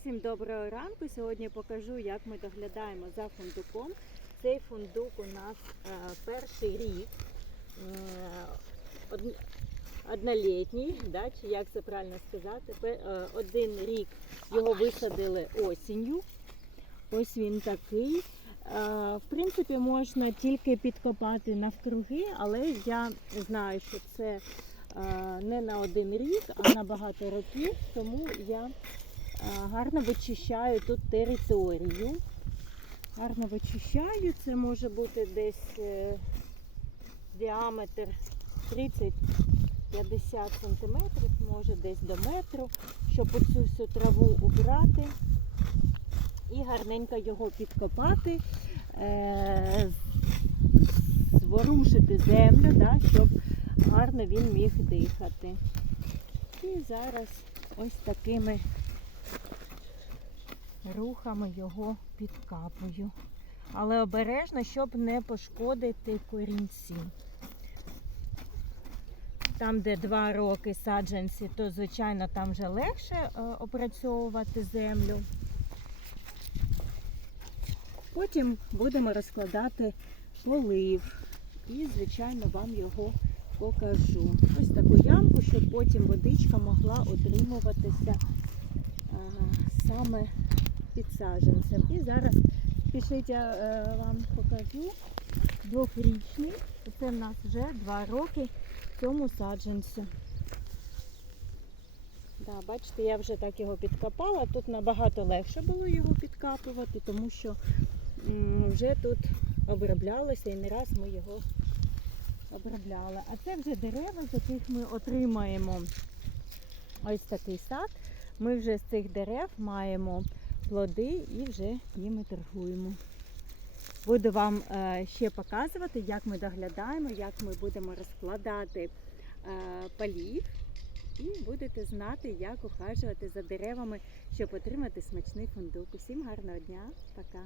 Всім доброго ранку. Сьогодні покажу, як ми доглядаємо за фундуком. Цей фундук у нас е, перший рік, е, однолітній, да, чи як це правильно сказати. Е, один рік його висадили осінню. Ось він такий. В принципі, можна тільки підкопати навкруги, але я знаю, що це не на один рік, а на багато років, тому я гарно вичищаю тут територію. Гарно вичищаю, це може бути десь е, діаметр 30-50 см, може десь до метру, щоб оцю всю траву убрати і гарненько його підкопати, е, зворушити землю, да, щоб гарно він міг дихати. І зараз ось такими рухами його підкапую. Але обережно, щоб не пошкодити корінці. Там, де два роки саджанці, то звичайно там вже легше е, опрацьовувати землю. Потім будемо розкладати полив і, звичайно, вам його покажу. Ось таку ямку, щоб потім водичка могла отримуватися саме під саджанцем. І зараз пишіть, я е, вам покажу двохрічний. Це в нас вже два роки в цьому саджанцю. Да, бачите, я вже так його підкопала. Тут набагато легше було його підкапувати, тому що вже тут оброблялося і не раз ми його обробляли. А це вже дерева, з яких ми отримаємо ось такий сад. Ми вже з цих дерев маємо плоди і вже ними торгуємо. Буду вам е, ще показувати, як ми доглядаємо, як ми будемо розкладати е, полів. І будете знати, як ухажувати за деревами, щоб отримати смачний фундук. Усім гарного дня, пока!